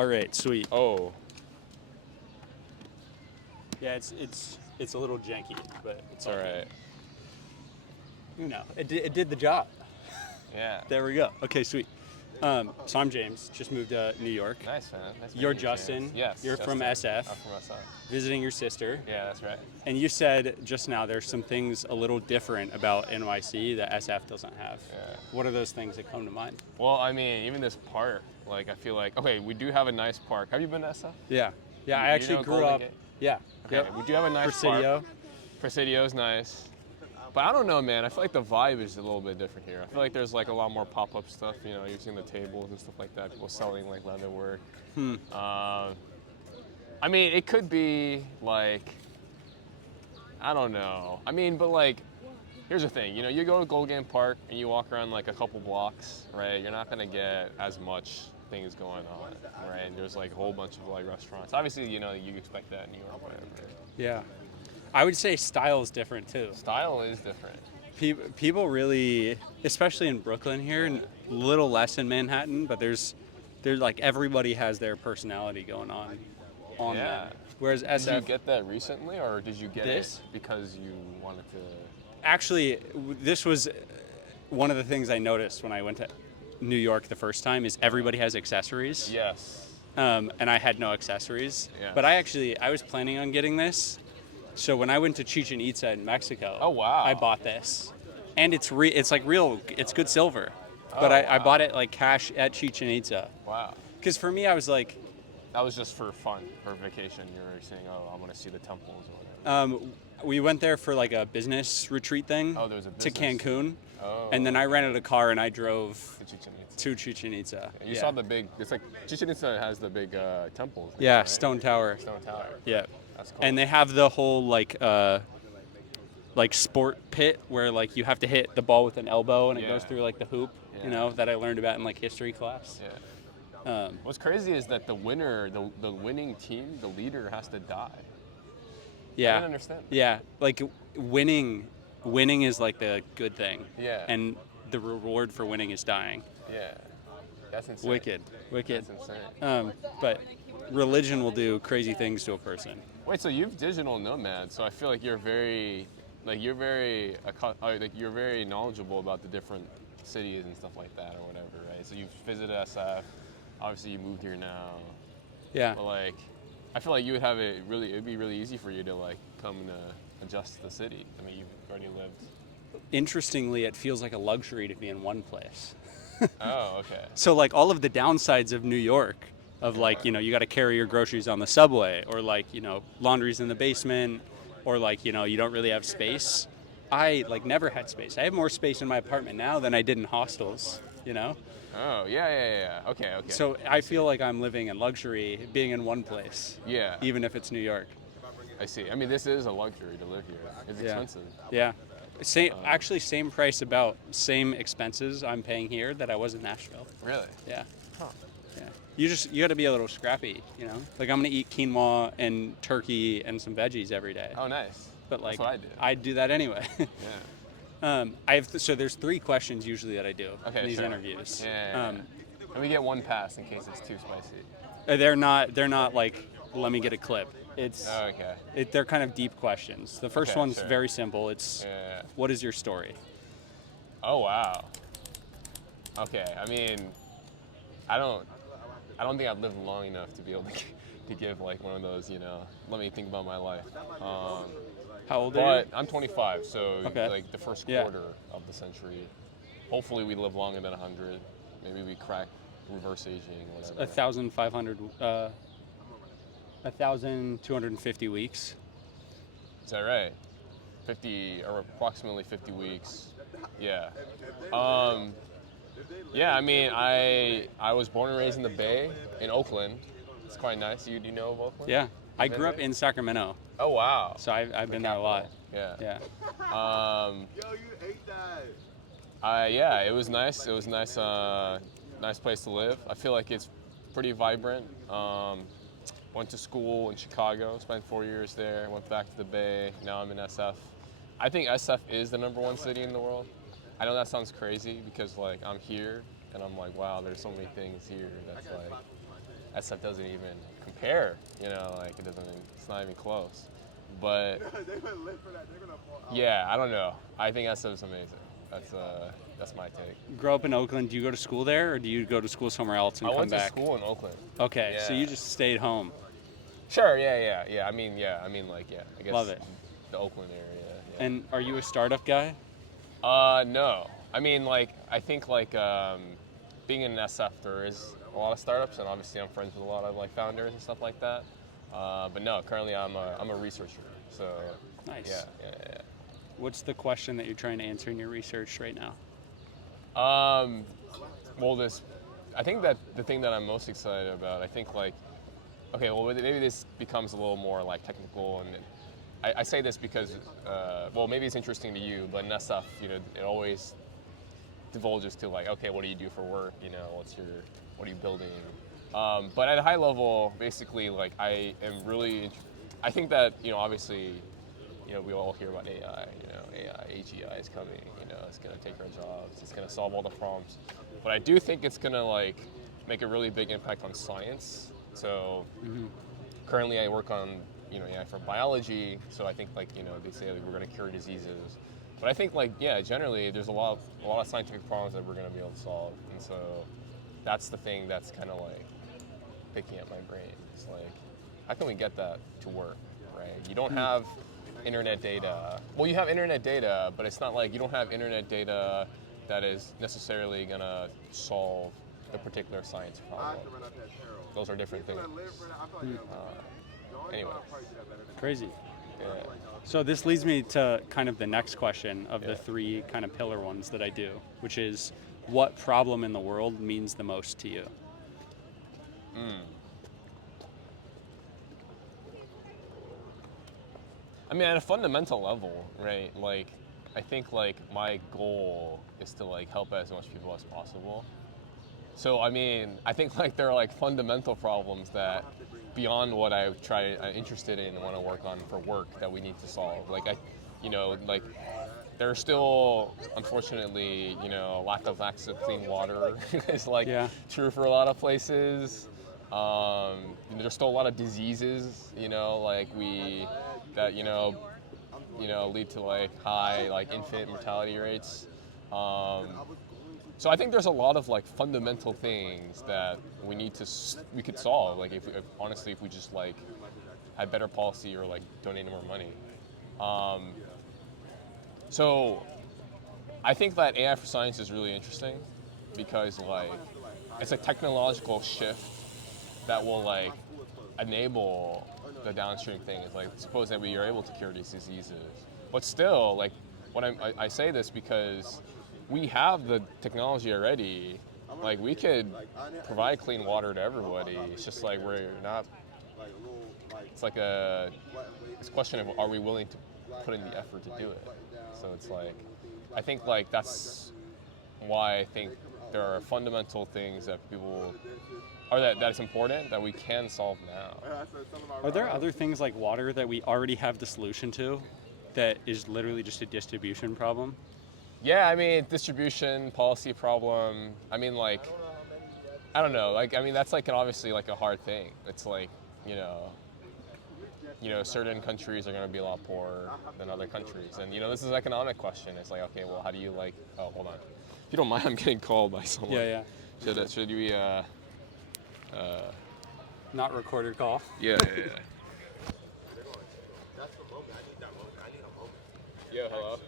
All right, sweet. Oh, Yeah, it's a little janky, but it's all right. You know, it did the job. Yeah. There we go. Okay, sweet. So I'm James. Just moved to New York. Nice, man. Nice You're meeting you, Justin. James. Yes. You're from Justin. SF. I'm from SF. Visiting your sister. Yeah, that's right. And you said just now there's some things a little different about NYC that SF doesn't have. Yeah. What are those things that come to mind? Well, I mean, even this park, like, I feel like, okay, we do have a nice park. Have you been to SF? Yeah. Yeah, I You actually know grew Golden up. Gate? Yeah. Okay, Yep. we do have a nice Presidio. park. Presidio's nice. But I don't know, man. I feel like the vibe is a little bit different here. I feel like there's like a lot more pop-up stuff. You know, you've seen the tables and stuff like that. People selling like leatherwork. I mean, it could be like, I don't know. I mean, but like, here's the thing. You know, you go to Golden Park and you walk around like a couple blocks, right? You're not gonna get as much things going on, right? And there's like a whole bunch of like restaurants. Obviously, you know, you expect that in New York, whatever. Yeah. I would say style is different too. Style is different. People really, especially in Brooklyn here, and a little less in Manhattan, but there's like everybody has their personality going on Yeah. there. Whereas Did SF, you get that recently, or did you get This? it because you wanted to? actually, this was one of the things I noticed when I went to New York the first time is everybody has accessories. Yes. And I had no accessories. Yeah. But I was planning on getting this. So when I went to Chichen Itza in Mexico, Oh, wow. I bought this. And it's like real, it's good silver. But Oh, I wow. bought it like cash at Chichen Itza. Wow. Because for me, I was like, That was just for fun, for vacation. You were saying, "Oh, I want to see the temples or whatever." we went there for like a business retreat thing Oh, there was a to business. Cancun. Oh. And then I rented a car and I drove To Chichen Itza. to Chichen Itza. And you saw the big. It's like Chichen Itza has the big temples. Yeah, right? Stone Tower. Stone Tower. Yeah. That's cool. And they have the whole like sport pit where like you have to hit the ball with an elbow and it Yeah. goes through like the hoop, Yeah. you know, that I learned about in like history class. Yeah. What's crazy is that the winner, the winning team, the leader has to die. Yeah. I didn't understand. Yeah, like winning is like the good thing. Yeah. And the reward for winning is dying. Yeah. That's insane. Wicked. That's insane. But religion will do crazy things to a person. Wait, so you've digital nomad, so I feel like you're very knowledgeable about the different cities and stuff like that or whatever, right? So you've visited SF, obviously you moved here now, Yeah. but like, I feel like you would it'd be really easy for you to like come to adjust to the city. I mean, you've already lived. Interestingly, it feels like a luxury to be in one place. Oh, okay. So like all of the downsides of New York, of like, you know, you got to carry your groceries on the subway, or like, you know, laundry's in the basement, or like, you know, you don't really have space. I like never had space. I have more space in my apartment now than I did in hostels, you know? Oh, yeah. Okay. So I feel like I'm living in luxury being in one place, Yeah, even if it's New York. I see. I mean, this is a luxury to live here. It's expensive. Yeah. Same price, about same expenses I'm paying here that I was in Nashville. Really? Yeah. Huh. Yeah. You got to be a little scrappy, you know? Like I'm going to eat quinoa and turkey and some veggies every day. Oh, nice. But like That's what I do. I'd do that anyway. Yeah. So there's 3 questions usually that I do Okay, in these sure. interviews. Yeah. And we get one pass in case it's too spicy. They're not like let me get a clip. It's Oh, okay. they're kind of deep questions. The first Okay, one's sure. very simple. It's Yeah. what is your story? Oh, wow. Okay. I mean, I don't think I've lived long enough to be able to give like one of those, you know, let me think about my life. How old are you? But I'm 25, so Okay. like the first Yeah. quarter of the century. Hopefully we live longer than 100. Maybe we crack reverse aging, whatever. 1,250 weeks. Is that right? 50 or approximately 50 weeks. Yeah. Yeah, I mean, I was born and raised in the Bay in Oakland. It's quite nice. You do you know of Oakland? Yeah. I Been grew up there? in Sacramento, Oh, wow. so I've been there a lot. Yeah. Yeah. Yeah, it was nice. It was nice, nice place to live. I feel like it's pretty vibrant. Went to school in Chicago, spent 4 years there, went back to the Bay. Now I'm in SF. I think SF is the #1 city in the world. I know that sounds crazy because like I'm here and I'm like, wow, there's so many things here that's like that stuff doesn't even compare. Like it's not even close. But yeah, I don't know. I think that stuff's amazing. That's my take. Grow up in Oakland. Do you go to school there, or do you go to school somewhere else and I come went to back? school in Oakland. Okay, so Yeah. you just stayed home. Sure. Yeah. I mean, like, yeah. I guess Love it. the Oakland area. Yeah. And are you a startup guy? No. I mean, like, I think like being in SF, there is a lot of startups, and obviously I'm friends with a lot of like founders and stuff like that. But no, currently I'm a researcher. So Nice. Yeah. What's the question that you're trying to answer in your research right now? Well, I think that the thing that I'm most excited about, I think like, okay, well maybe this becomes a little more like technical, and I say this because, well, maybe it's interesting to you, but in that stuff, it always divulges to like, okay, what do you do for work? What are you building? But at a high level, basically, like I think that, obviously, we all hear about AI, AI, AGI is coming, it's gonna take our jobs, it's gonna solve all the problems. But I do think it's gonna like make a really big impact on science. So currently I work on, AI for biology, so I think like, they say like, we're gonna cure diseases. But I think like, yeah, generally there's a lot of scientific problems that we're gonna be able to solve. And so that's the thing that's kind of like picking at my brain. It's like, how can we get that to work, right? You don't have internet data. Well, you have internet data, but it's not like you don't have internet data that is necessarily gonna solve the particular science problem. Those are different things. Anyway. Crazy. Yeah. So this leads me to kind of the next question of the three kind of pillar ones that I do, which is, what problem in the world means the most to you? I mean, at a fundamental level, right? Like, I think like my goal is to like help as much people as possible. So I mean, I think like there are like fundamental problems that beyond what I'm interested in and want to work on for work that we need to solve. Like like there's still, unfortunately, lack of access to clean water is like true for a lot of places. There's still a lot of diseases, like that lead to like high like infant mortality rates. So I think there's a lot of like fundamental things that we could solve, like if honestly if we just like had better policy or like donated more money. So I think that AI for science is really interesting because like it's a technological shift that will like enable the downstream things. Like suppose that we are able to cure these diseases, but still like when I say this because we have the technology already. Like we could provide clean water to everybody. It's just like we're not. It's like it's a question of are we willing to put in the effort to do it. So it's like I think like that's why I think there are fundamental things that people or that's important that we can solve now. Are there other things like water that we already have the solution to that is literally just a distribution problem? Yeah, I mean, distribution, policy problem. I mean, like, I don't know. Like, I mean, that's like obviously like a hard thing. It's like, certain countries are going to be a lot poorer than other countries. And, this is an economic question. It's like, okay, well, how do you like, oh, hold on. If you don't mind, I'm getting called by someone. Yeah. Should we, Not recorded call. Yeah. Yo, hello?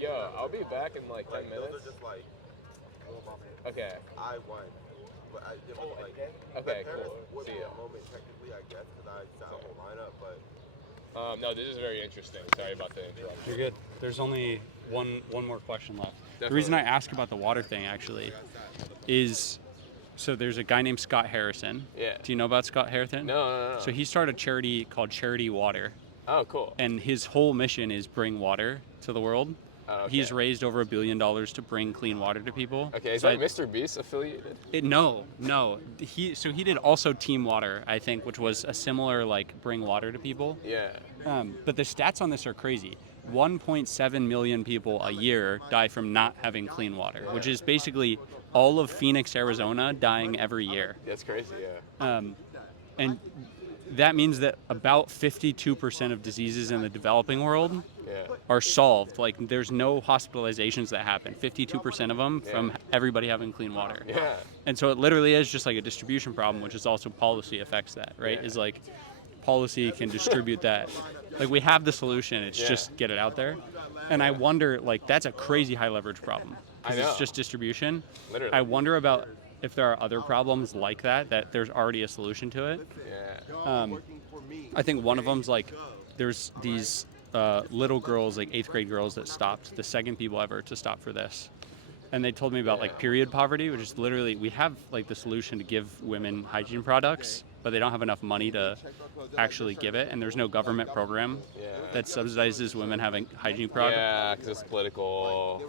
Yo, I'll be back in like 10 minutes. Okay. I won. But Okay, cool. See ya. Moment technically, I guess, because I set a whole lineup, but no, this is very interesting. Sorry about the interruption. You're good. There's only one more question left. Definitely. The reason I ask about the water thing actually is, so there's a guy named Scott Harrison. Yeah. Do you know about Scott Harrison? No. So he started a charity called Charity Water. Oh, cool. And his whole mission is bring water to the world. Oh, okay. He's raised over $1 billion to bring clean water to people. Okay, is that Mr. Beast affiliated? No. He did also Team Water, I think, which was a similar like bring water to people. Yeah. But the stats on this are crazy. 1.7 million people a year die from not having clean water, which is basically all of Phoenix, Arizona dying every year. That's crazy. Yeah. And that means that about 52% of diseases in the developing world Yeah. are solved. Like, there's no hospitalizations that happen. 52% of them from everybody having clean water. Yeah. And so it literally is just like a distribution problem, which is also policy affects that, right? Yeah. Is like policy can distribute that. Like, we have the solution, it's Yeah. just get it out there. And I wonder, like, that's a crazy high leverage problem. I Because know. it's just distribution. Literally. I wonder about if there are other problems like that there's already a solution to it. Yeah. I think one of them's like, there's these little girls, like 8th grade girls that stopped, the second people ever to stop for this. And they told me about like period poverty, which is literally, we have like the solution to give women hygiene products, but they don't have enough money to actually give it. And there's no government program that subsidizes women having hygiene products. Yeah, because it's political,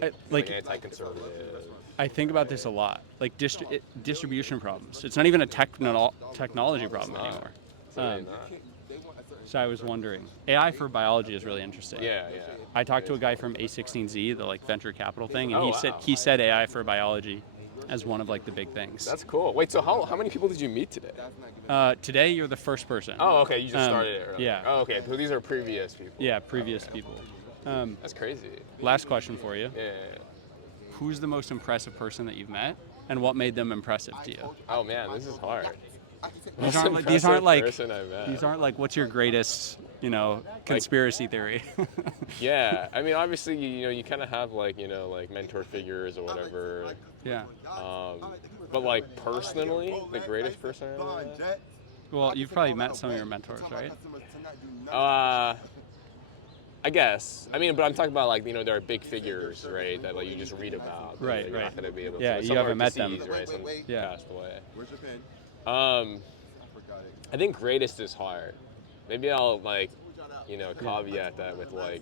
right? Like anti-conservative. I think about this a lot, like distribution problems. It's not even a technology problem anymore. It's really not. So I was wondering, AI for biology is really interesting. Yeah. I talked to a guy from A16Z, the like venture capital thing, and Oh, he said AI for biology as one of like the big things. That's cool. Wait, so how many people did you meet today? Today you're the first person. Oh, okay. You just started it earlier. Yeah. Oh, okay. So these are previous people. Yeah, previous people. That's crazy. Last question for you. Yeah. Who's the most impressive person that you've met, and what made them impressive to you? Oh man, this is hard. These aren't like what's your greatest, conspiracy theory. Yeah, I mean, obviously, you kind of have like mentor figures or whatever. Yeah. But like personally, the greatest person I ever met? Well, you've probably met some of your mentors, right? I guess. I mean, but I'm talking about like there are big figures, right? That like you just read about. Right. You're not gonna be able to. Yeah, Some you haven't are met them. deceased, right? Some passed away. Where's your pen? I think greatest is hard. Maybe I'll like, caveat that with like,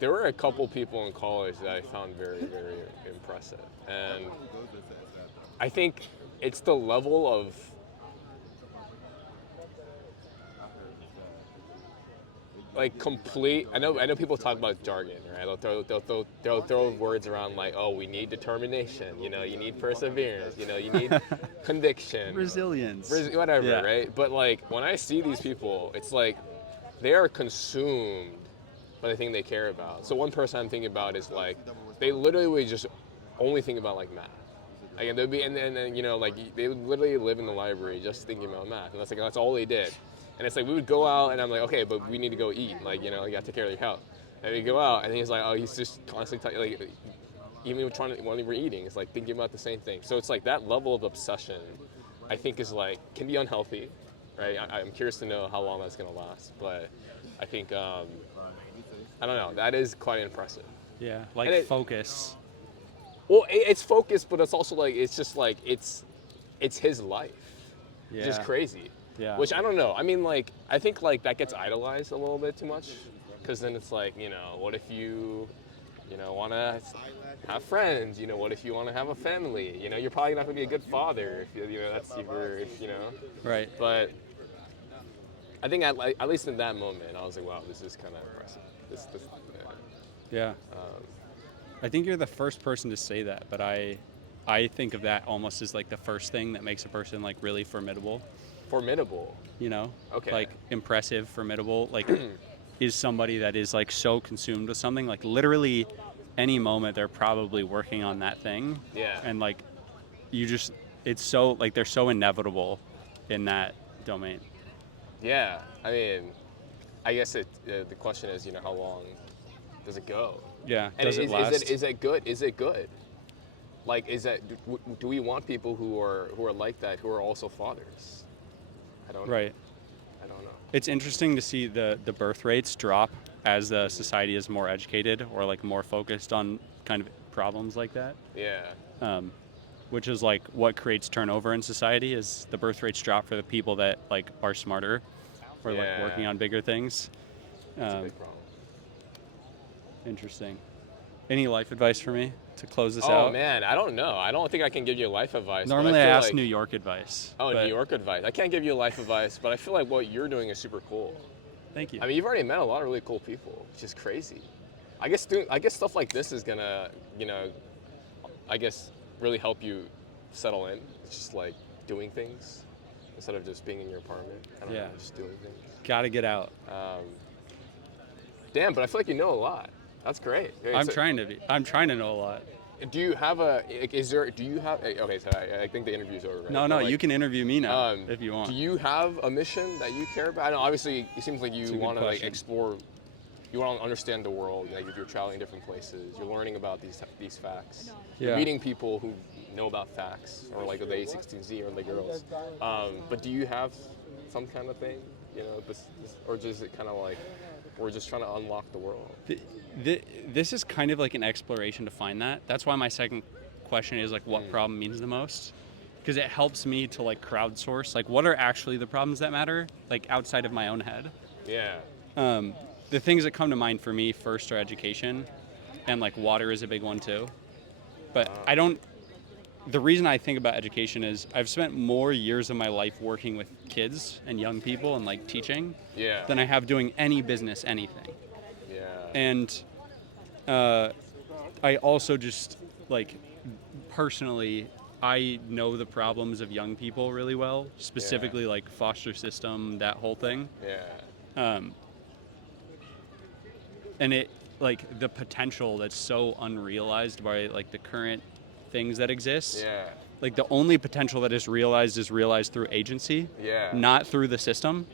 there were a couple people in college that I found very, very impressive, and I think it's the level of like complete. I know people talk about jargon, right? They'll throw words around like, oh, we need determination. You need perseverance. You need conviction, Resilience, whatever, right? But like when I see these people, it's like they are consumed by the thing they care about. So one person I'm thinking about is like they literally just only think about like math. Like, and they'll be, and then like they would literally live in the library just thinking about math, and that's all they did. And it's like we would go out, and I'm like, okay, but we need to go eat. Like, you got to take care of your health. And we go out, and he's like, oh, he's just constantly like, even when we're eating, it's like thinking about the same thing. So it's like that level of obsession, I think, is like can be unhealthy, right? I'm curious to know how long that's gonna last, but I think I don't know. That is quite impressive. Yeah, like focus. Well, it's focused, but it's also like it's just like it's his life. Yeah. It's just crazy. Yeah. Which I don't know. I mean, like I think like that gets idolized a little bit too much, because then it's like what if you, want to have friends? What if you want to have a family? You're probably not gonna be a good father if that's Right. But I think at least in that moment, I was like, wow, this is kind of impressive. This Yeah. I think you're the first person to say that, but I think of that almost as like the first thing that makes a person like really formidable. Formidable. Okay. Like impressive, formidable, like is somebody that is like so consumed with something, like literally any moment they're probably working on that thing. Yeah. And like it's so like they're so inevitable in that domain. Yeah. I mean, I guess the question is, how long does it go? Yeah. And Does it last? Is it good? Is it good? Like, do we want people who are like that, who are also fathers? I don't know. Right. I don't know. It's interesting to see the birth rates drop as the society is more educated or like more focused on kind of problems like that. Yeah. Which is like what creates turnover in society is the birth rates drop for the people that like are smarter or like working on bigger things. That's a big problem. Interesting. Any life advice for me to close this out? Oh man, I don't know. I don't think I can give you life advice. Normally I ask New York advice. Oh, New York advice. I can't give you life advice, but I feel like what you're doing is super cool. Thank you. I mean, you've already met a lot of really cool people, which is crazy. I guess stuff like this is gonna, you know, I guess really help you settle in. It's just like doing things instead of just being in your apartment. I don't know, just doing things. Gotta get out. Damn, but I feel like you know a lot. That's great. I'm trying to know a lot. Do you have okay, so I think the interview's over, right? No, But, you can interview me now if you want. Do you have a mission that you care about? I know obviously it seems like you want to like explore, you want to understand the world. Like if you're traveling different places, you're learning about these facts. Yeah. You're meeting people who know about facts, or like the A16Z or the girls. But do you have some kind of thing, you know, or just it kind of like we're just trying to unlock the world? This is kind of like an exploration to find that. That's why my second question is like, what problem means the most? Because it helps me to like crowdsource, like what are actually the problems that matter, like outside of my own head. Yeah. The things that come to mind for me first are education, and like water is a big one too. But the reason I think about education is I've spent more years of my life working with kids and young people and like teaching than I have doing any business, anything. Yeah. And I also just like personally, I know the problems of young people really well, specifically like foster system, that whole thing. Yeah. And it like the potential that's so unrealized by like the current things that exist. Yeah. Like the only potential that is realized through agency, not through the system,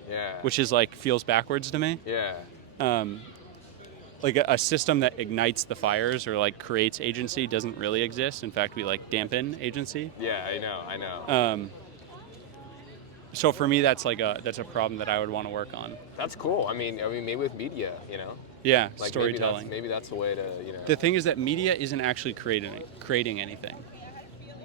which is like feels backwards to me. Yeah. Like a system that ignites the fires or like creates agency doesn't really exist. In fact, we like dampen agency. Yeah, I know. So for me, that's a problem that I would want to work on. That's cool. I mean, maybe with media, you know. Yeah, like storytelling. Maybe that's a way to, you know. The thing is that media isn't actually creating anything.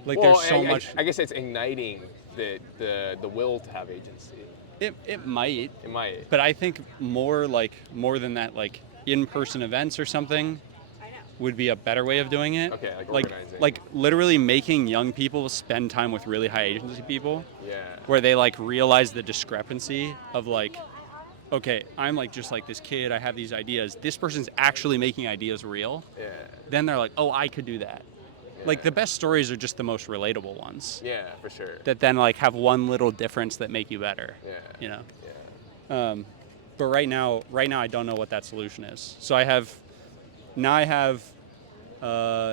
Like there's so much. I guess it's igniting the will to have agency. It might. It might. But I think more than that, like in-person events or something would be a better way of doing it. Okay, like organizing. Like literally making young people spend time with really high agency people. Yeah. Where they like realize the discrepancy of like, okay, I'm like just like this kid, I have these ideas. This person's actually making ideas real. Yeah. Then they're like, oh, I could do that. Yeah. Like the best stories are just the most relatable ones. Yeah, for sure. That then like have one little difference that make you better. Yeah. You know? Yeah. But right now I don't know what that solution is. So I have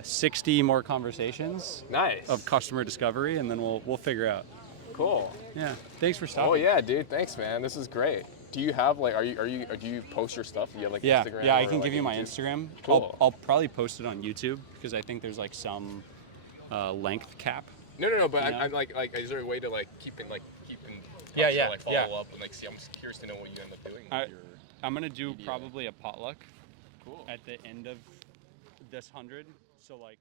60 more conversations. Nice. Of customer discovery, and then we'll figure out. Cool. Yeah. Thanks for stopping. Oh yeah, dude. Thanks, man. This is great. Do you have like do you post your stuff? Do you have like Instagram? Yeah, I can give you my Instagram. Cool. I'll probably post it on YouTube because I think there's like some length cap. No. But I'm like, is there a way to like keep in touch, like follow up and like see? I'm just curious to know what you end up doing. I'm gonna do probably a potluck. Cool. At the end of this 100. So like.